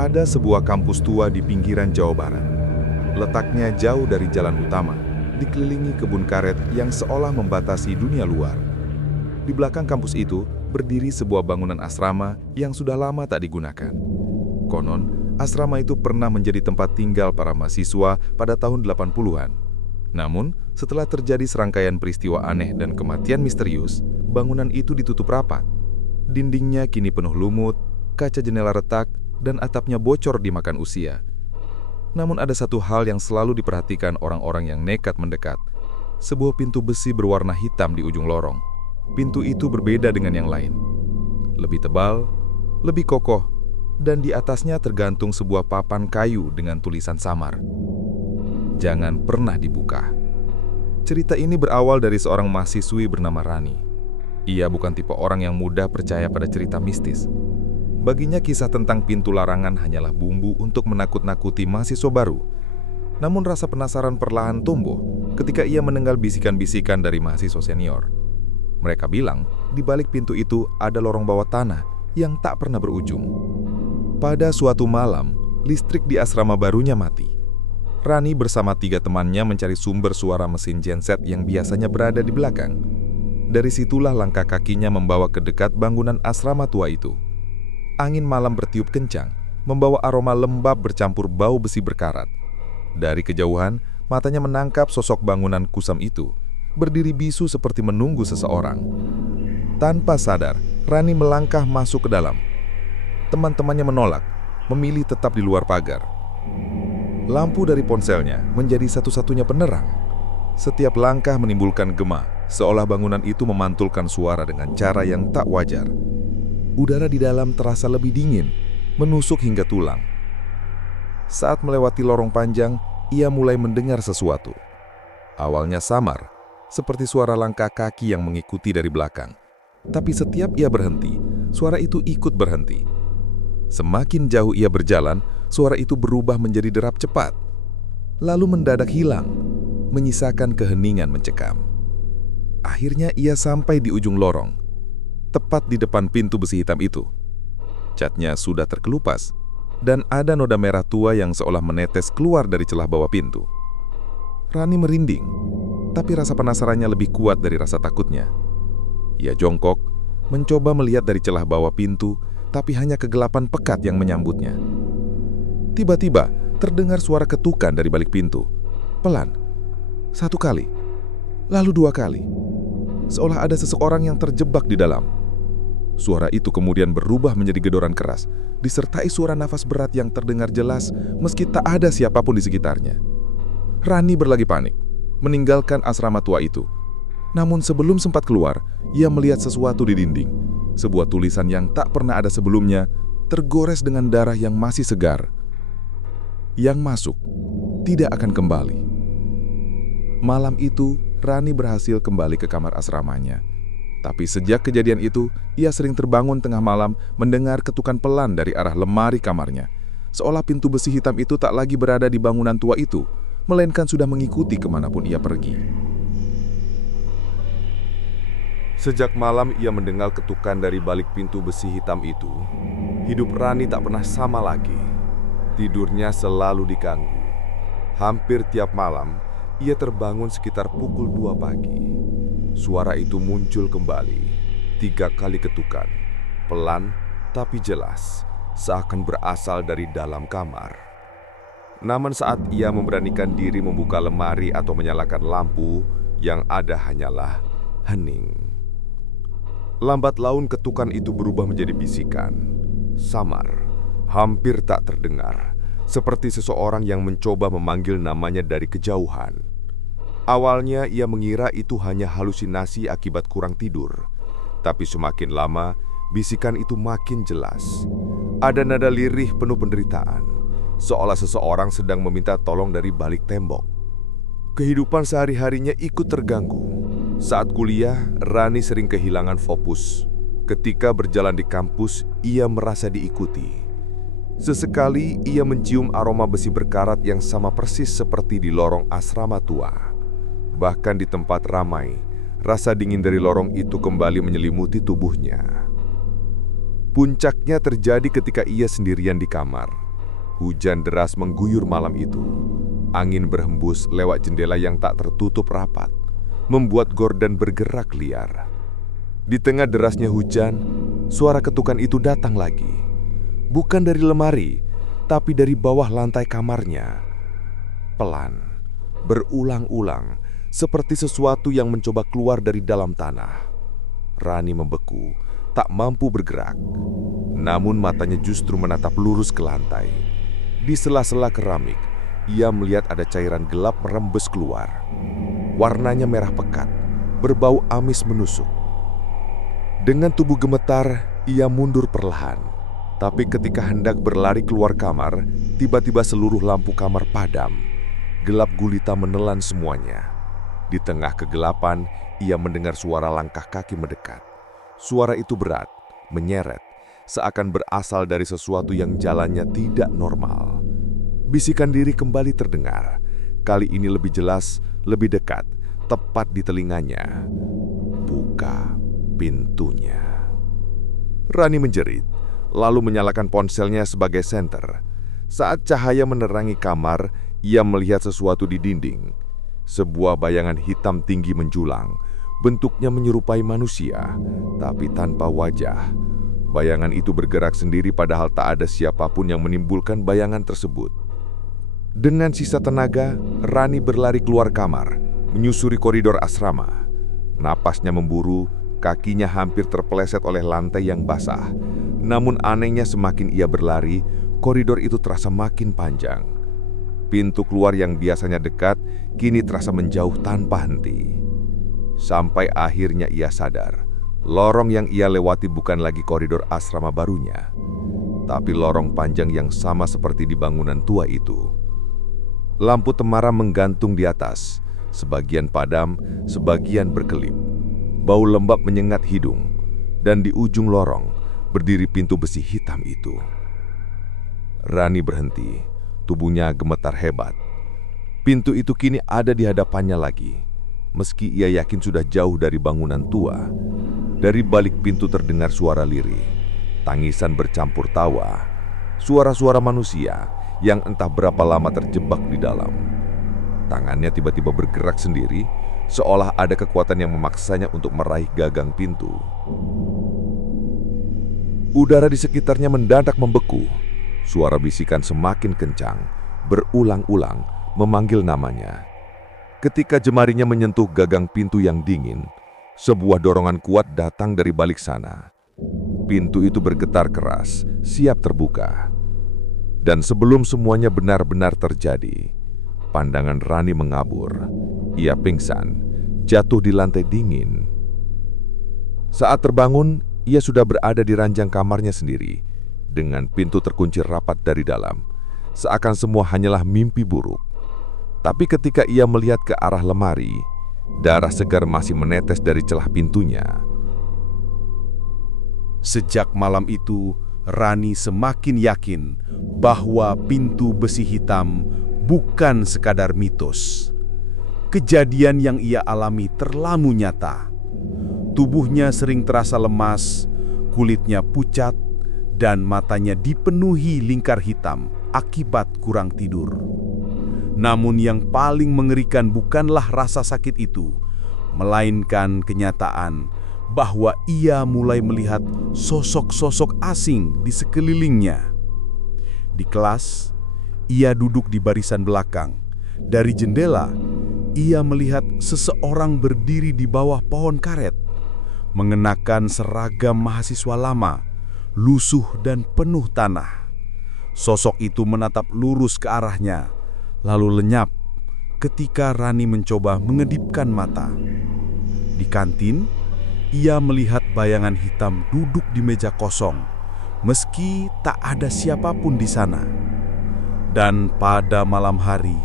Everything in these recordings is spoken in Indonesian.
Ada sebuah kampus tua di pinggiran Jawa Barat. Letaknya jauh dari jalan utama, dikelilingi kebun karet yang seolah membatasi dunia luar. Di belakang kampus itu berdiri sebuah bangunan asrama yang sudah lama tak digunakan. Konon, asrama itu pernah menjadi tempat tinggal para mahasiswa pada tahun 80-an. Namun, setelah terjadi serangkaian peristiwa aneh dan kematian misterius, bangunan itu ditutup rapat. Dindingnya kini penuh lumut, kaca jendela retak, dan atapnya bocor dimakan usia. Namun ada satu hal yang selalu diperhatikan orang-orang yang nekat mendekat. Sebuah pintu besi berwarna hitam di ujung lorong. Pintu itu berbeda dengan yang lain. Lebih tebal, lebih kokoh, dan di atasnya tergantung sebuah papan kayu dengan tulisan samar. Jangan pernah dibuka. Cerita ini berawal dari seorang mahasiswi bernama Rani. Ia bukan tipe orang yang mudah percaya pada cerita mistis. Baginya kisah tentang pintu larangan hanyalah bumbu untuk menakut-nakuti mahasiswa baru. Namun rasa penasaran perlahan tumbuh ketika ia mendengar bisikan-bisikan dari mahasiswa senior. Mereka bilang di balik pintu itu ada lorong bawah tanah yang tak pernah berujung. Pada suatu malam, listrik di asrama barunya mati. Rani bersama 3 temannya mencari sumber suara mesin genset yang biasanya berada di belakang. Dari situlah langkah kakinya membawa ke dekat bangunan asrama tua itu. Angin malam bertiup kencang, membawa aroma lembab bercampur bau besi berkarat. Dari kejauhan, matanya menangkap sosok bangunan kusam itu, berdiri bisu seperti menunggu seseorang. Tanpa sadar, Rani melangkah masuk ke dalam. Teman-temannya menolak, memilih tetap di luar pagar. Lampu dari ponselnya menjadi satu-satunya penerang. Setiap langkah menimbulkan gema, seolah bangunan itu memantulkan suara dengan cara yang tak wajar. Udara di dalam terasa lebih dingin, menusuk hingga tulang. Saat melewati lorong panjang, ia mulai mendengar sesuatu. Awalnya samar, seperti suara langkah kaki yang mengikuti dari belakang. Tapi setiap ia berhenti, suara itu ikut berhenti. Semakin jauh ia berjalan, suara itu berubah menjadi derap cepat. Lalu mendadak hilang, menyisakan keheningan mencekam. Akhirnya ia sampai di ujung lorong. Tepat di depan pintu besi hitam itu. Catnya sudah terkelupas, dan ada noda merah tua yang seolah menetes keluar dari celah bawah pintu. Rani merinding, tapi rasa penasarannya lebih kuat dari rasa takutnya. Ia jongkok, mencoba melihat dari celah bawah pintu, tapi hanya kegelapan pekat yang menyambutnya. Tiba-tiba, terdengar suara ketukan dari balik pintu. Pelan. 1 kali, lalu 2 kali. Seolah ada seseorang yang terjebak di dalam. Suara itu kemudian berubah menjadi gedoran keras, disertai suara nafas berat yang terdengar jelas meski tak ada siapapun di sekitarnya. Rani berlagi panik, meninggalkan asrama tua itu. Namun sebelum sempat keluar, ia melihat sesuatu di dinding. Sebuah tulisan yang tak pernah ada sebelumnya, tergores dengan darah yang masih segar. Yang masuk, tidak akan kembali. Malam itu, Rani berhasil kembali ke kamar asramanya. Tapi sejak kejadian itu, ia sering terbangun tengah malam mendengar ketukan pelan dari arah lemari kamarnya. Seolah pintu besi hitam itu tak lagi berada di bangunan tua itu, melainkan sudah mengikuti kemanapun ia pergi. Sejak malam ia mendengar ketukan dari balik pintu besi hitam itu, hidup Rani tak pernah sama lagi. Tidurnya selalu diganggu. Hampir tiap malam, ia terbangun sekitar pukul 2 pagi. Suara itu muncul kembali, 3 kali ketukan, pelan tapi jelas, seakan berasal dari dalam kamar. Namun saat ia memberanikan diri membuka lemari atau menyalakan lampu, yang ada hanyalah hening. Lambat laun ketukan itu berubah menjadi bisikan, samar, hampir tak terdengar, seperti seseorang yang mencoba memanggil namanya dari kejauhan. Awalnya ia mengira itu hanya halusinasi akibat kurang tidur. Tapi semakin lama, bisikan itu makin jelas. Ada nada lirih penuh penderitaan, seolah seseorang sedang meminta tolong dari balik tembok. Kehidupan sehari-harinya ikut terganggu. Saat kuliah, Rani sering kehilangan fokus. Ketika berjalan di kampus, ia merasa diikuti. Sesekali ia mencium aroma besi berkarat yang sama persis seperti di lorong asrama tua. Bahkan di tempat ramai, rasa dingin dari lorong itu kembali menyelimuti tubuhnya. Puncaknya terjadi ketika ia sendirian di kamar. Hujan deras mengguyur malam itu. Angin berhembus lewat jendela yang tak tertutup rapat, membuat Gordon bergerak liar. Di tengah derasnya hujan, suara ketukan itu datang lagi. Bukan dari lemari, tapi dari bawah lantai kamarnya. Pelan, berulang-ulang, seperti sesuatu yang mencoba keluar dari dalam tanah. Rani membeku, tak mampu bergerak. Namun matanya justru menatap lurus ke lantai. Di sela-sela keramik, ia melihat ada cairan gelap merembes keluar. Warnanya merah pekat, berbau amis menusuk. Dengan tubuh gemetar, ia mundur perlahan. Tapi ketika hendak berlari keluar kamar, tiba-tiba seluruh lampu kamar padam. Gelap gulita menelan semuanya. Di tengah kegelapan, ia mendengar suara langkah kaki mendekat. Suara itu berat, menyeret, seakan berasal dari sesuatu yang jalannya tidak normal. Bisikan diri kembali terdengar. Kali ini lebih jelas, lebih dekat, tepat di telinganya. Buka pintunya. Rani menjerit, lalu menyalakan ponselnya sebagai senter. Saat cahaya menerangi kamar, ia melihat sesuatu di dinding. Sebuah bayangan hitam tinggi menjulang. Bentuknya menyerupai manusia, tapi tanpa wajah. Bayangan itu bergerak sendiri padahal tak ada siapapun yang menimbulkan bayangan tersebut. Dengan sisa tenaga, Rani berlari keluar kamar, menyusuri koridor asrama. Napasnya memburu, kakinya hampir terpeleset oleh lantai yang basah. Namun anehnya semakin ia berlari, koridor itu terasa makin panjang. Pintu keluar yang biasanya dekat, kini terasa menjauh tanpa henti. Sampai akhirnya ia sadar, lorong yang ia lewati bukan lagi koridor asrama barunya, tapi lorong panjang yang sama seperti di bangunan tua itu. Lampu temaram menggantung di atas, sebagian padam, sebagian berkelip. Bau lembab menyengat hidung, dan di ujung lorong berdiri pintu besi hitam itu. Rani berhenti, tubuhnya gemetar hebat. Pintu itu kini ada di hadapannya lagi. Meski ia yakin sudah jauh dari bangunan tua, dari balik pintu terdengar suara lirih, tangisan bercampur tawa, suara-suara manusia yang entah berapa lama terjebak di dalam. Tangannya tiba-tiba bergerak sendiri, seolah ada kekuatan yang memaksanya untuk meraih gagang pintu. Udara di sekitarnya mendadak membeku. Suara bisikan semakin kencang, berulang-ulang memanggil namanya. Ketika jemarinya menyentuh gagang pintu yang dingin, sebuah dorongan kuat datang dari balik sana. Pintu itu bergetar keras, siap terbuka. Dan sebelum semuanya benar-benar terjadi, pandangan Rani mengabur. Ia pingsan, jatuh di lantai dingin. Saat terbangun, ia sudah berada di ranjang kamarnya sendiri, dengan pintu terkunci rapat dari dalam. Seakan semua hanyalah mimpi buruk. Tapi ketika ia melihat ke arah lemari, darah segar masih menetes dari celah pintunya. Sejak malam itu, Rani semakin yakin bahwa pintu besi hitam bukan sekadar mitos. Kejadian yang ia alami terlalu nyata. Tubuhnya sering terasa lemas, kulitnya pucat, dan matanya dipenuhi lingkar hitam akibat kurang tidur. Namun yang paling mengerikan bukanlah rasa sakit itu, melainkan kenyataan bahwa ia mulai melihat sosok-sosok asing di sekelilingnya. Di kelas, ia duduk di barisan belakang. Dari jendela, ia melihat seseorang berdiri di bawah pohon karet, mengenakan seragam mahasiswa lama, lusuh dan penuh tanah. Sosok itu menatap lurus ke arahnya, lalu lenyap ketika Rani mencoba mengedipkan mata. Di kantin, ia melihat bayangan hitam duduk di meja kosong, meski tak ada siapapun di sana. Dan pada malam hari,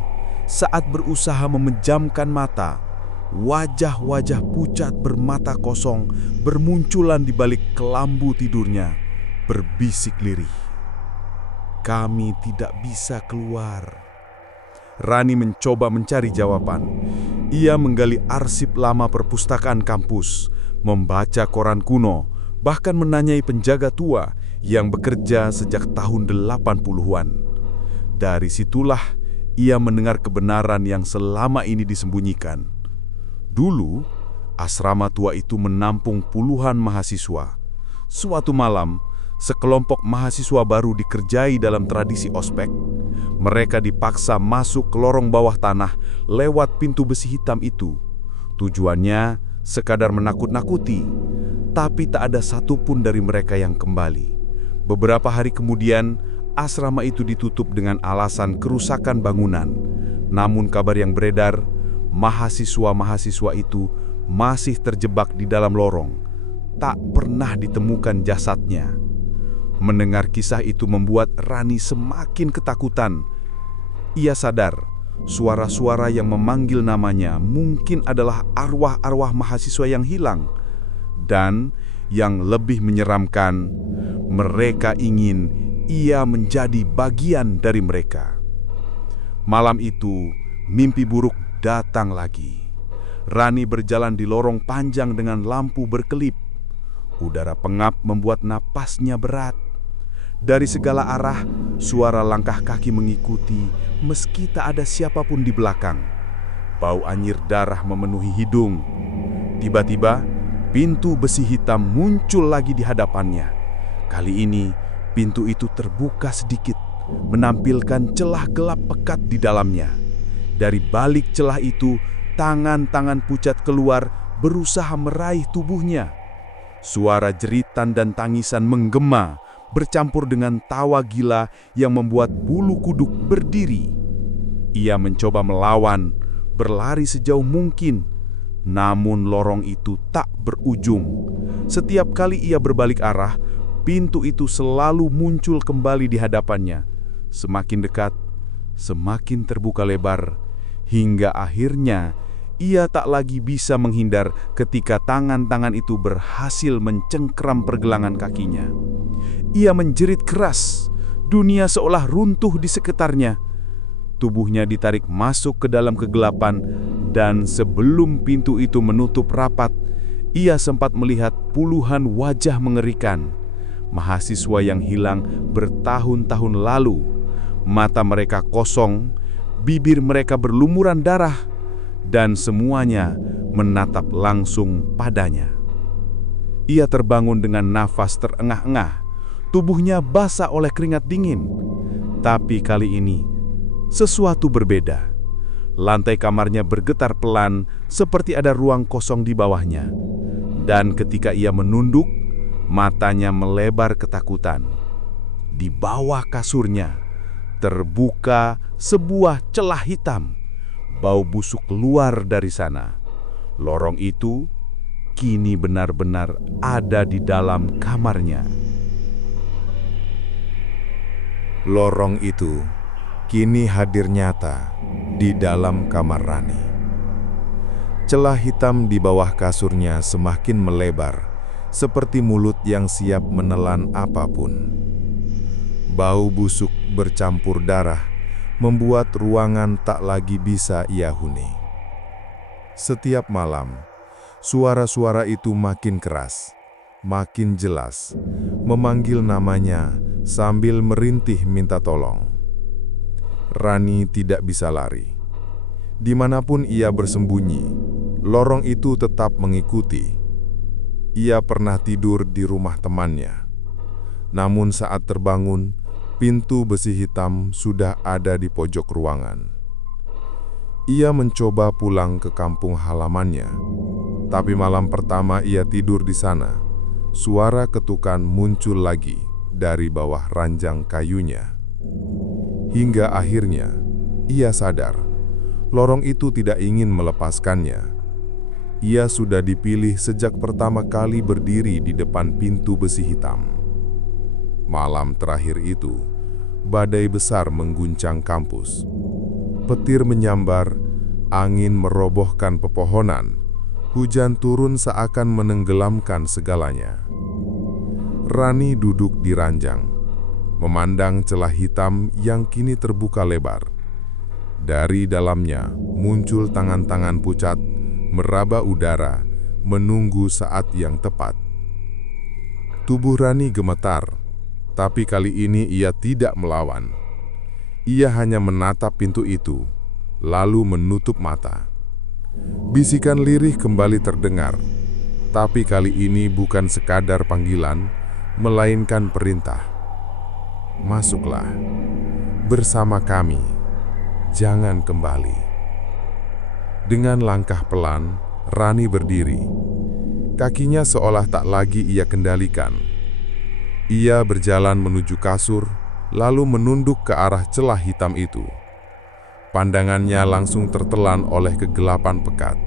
saat berusaha memejamkan mata, wajah-wajah pucat bermata kosong bermunculan di balik kelambu tidurnya, berbisik lirih. "Kami tidak bisa keluar." Rani mencoba mencari jawaban. Ia menggali arsip lama perpustakaan kampus, membaca koran kuno, bahkan menanyai penjaga tua yang bekerja sejak tahun 80-an. Dari situlah ia mendengar kebenaran yang selama ini disembunyikan. Dulu, asrama tua itu menampung puluhan mahasiswa. Suatu malam, sekelompok mahasiswa baru dikerjai dalam tradisi ospek. Mereka dipaksa masuk ke lorong bawah tanah lewat pintu besi hitam itu. Tujuannya sekadar menakut-nakuti, tapi tak ada satupun dari mereka yang kembali. Beberapa hari kemudian, asrama itu ditutup dengan alasan kerusakan bangunan. Namun kabar yang beredar, mahasiswa-mahasiswa itu masih terjebak di dalam lorong. Tak pernah ditemukan jasadnya. Mendengar kisah itu membuat Rani semakin ketakutan. Ia sadar, suara-suara yang memanggil namanya mungkin adalah arwah-arwah mahasiswa yang hilang. Dan yang lebih menyeramkan, mereka ingin ia menjadi bagian dari mereka. Malam itu, mimpi buruk datang lagi. Rani berjalan di lorong panjang dengan lampu berkelip. Udara pengap membuat napasnya berat. Dari segala arah, suara langkah kaki mengikuti meski tak ada siapapun di belakang. Bau anyir darah memenuhi hidung. Tiba-tiba, pintu besi hitam muncul lagi di hadapannya. Kali ini, pintu itu terbuka sedikit, menampilkan celah gelap pekat di dalamnya. Dari balik celah itu, tangan-tangan pucat keluar berusaha meraih tubuhnya. Suara jeritan dan tangisan menggema, bercampur dengan tawa gila yang membuat bulu kuduk berdiri. Ia mencoba melawan, berlari sejauh mungkin. Namun lorong itu tak berujung. Setiap kali ia berbalik arah, pintu itu selalu muncul kembali di hadapannya. Semakin dekat, semakin terbuka lebar, hingga akhirnya ia tak lagi bisa menghindar ketika tangan-tangan itu berhasil mencengkram pergelangan kakinya. Ia menjerit keras, dunia seolah runtuh di sekitarnya. Tubuhnya ditarik masuk ke dalam kegelapan, dan sebelum pintu itu menutup rapat, ia sempat melihat puluhan wajah mengerikan. Mahasiswa yang hilang bertahun-tahun lalu. Mata mereka kosong, bibir mereka berlumuran darah, dan semuanya menatap langsung padanya. Ia terbangun dengan nafas terengah-engah, tubuhnya basah oleh keringat dingin. Tapi kali ini, sesuatu berbeda. Lantai kamarnya bergetar pelan, seperti ada ruang kosong di bawahnya. Dan ketika ia menunduk, matanya melebar ketakutan. Di bawah kasurnya, terbuka sebuah celah hitam. Bau busuk keluar dari sana. Lorong itu kini benar-benar ada di dalam kamarnya. Lorong itu kini hadir nyata di dalam kamar Rani. Celah hitam di bawah kasurnya semakin melebar, seperti mulut yang siap menelan apapun. Bau busuk bercampur darah membuat ruangan tak lagi bisa ia huni. Setiap malam, suara-suara itu makin keras, makin jelas, memanggil namanya sambil merintih minta tolong. Rani tidak bisa lari. Dimanapun ia bersembunyi, lorong itu tetap mengikuti. Ia pernah tidur di rumah temannya. Namun saat terbangun, pintu besi hitam sudah ada di pojok ruangan. Ia mencoba pulang ke kampung halamannya, tapi malam pertama ia tidur di sana, suara ketukan muncul lagi dari bawah ranjang kayunya. Hingga akhirnya, ia sadar, lorong itu tidak ingin melepaskannya. Ia sudah dipilih sejak pertama kali berdiri di depan pintu besi hitam. Malam terakhir itu, badai besar mengguncang kampus. Petir menyambar, angin merobohkan pepohonan, hujan turun seakan menenggelamkan segalanya. Rani duduk di ranjang, memandang celah hitam yang kini terbuka lebar. Dari dalamnya muncul tangan-tangan pucat, meraba udara, menunggu saat yang tepat. Tubuh Rani gemetar, tapi kali ini ia tidak melawan. Ia hanya menatap pintu itu, lalu menutup mata. Bisikan lirih kembali terdengar, tapi kali ini bukan sekadar panggilan, melainkan perintah. Masuklah, bersama kami, jangan kembali. Dengan langkah pelan, Rani berdiri. Kakinya seolah tak lagi ia kendalikan. Ia berjalan menuju kasur, lalu menunduk ke arah celah hitam itu. Pandangannya langsung tertelan oleh kegelapan pekat.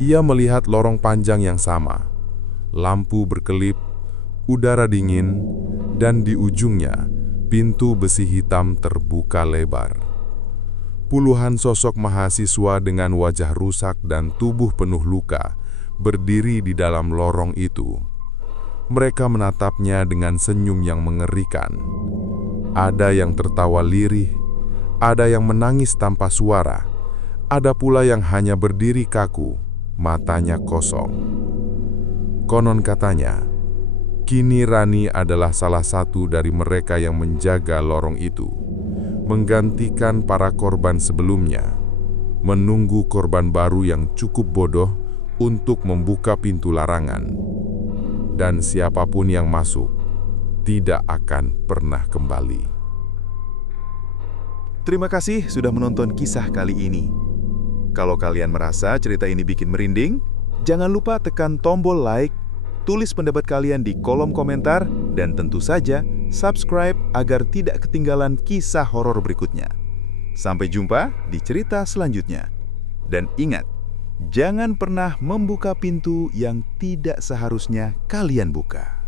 Ia melihat lorong panjang yang sama. Lampu berkelip, udara dingin, dan di ujungnya, pintu besi hitam terbuka lebar. Puluhan sosok mahasiswa dengan wajah rusak dan tubuh penuh luka berdiri di dalam lorong itu. Mereka menatapnya dengan senyum yang mengerikan. Ada yang tertawa lirih, ada yang menangis tanpa suara, ada pula yang hanya berdiri kaku, matanya kosong. Konon katanya, kini Rani adalah salah satu dari mereka yang menjaga lorong itu, menggantikan para korban sebelumnya, menunggu korban baru yang cukup bodoh untuk membuka pintu larangan. Dan siapapun yang masuk, tidak akan pernah kembali. Terima kasih sudah menonton kisah kali ini. Kalau kalian merasa cerita ini bikin merinding, jangan lupa tekan tombol like, tulis pendapat kalian di kolom komentar, dan tentu saja subscribe agar tidak ketinggalan kisah horor berikutnya. Sampai jumpa di cerita selanjutnya. Dan ingat, jangan pernah membuka pintu yang tidak seharusnya kalian buka.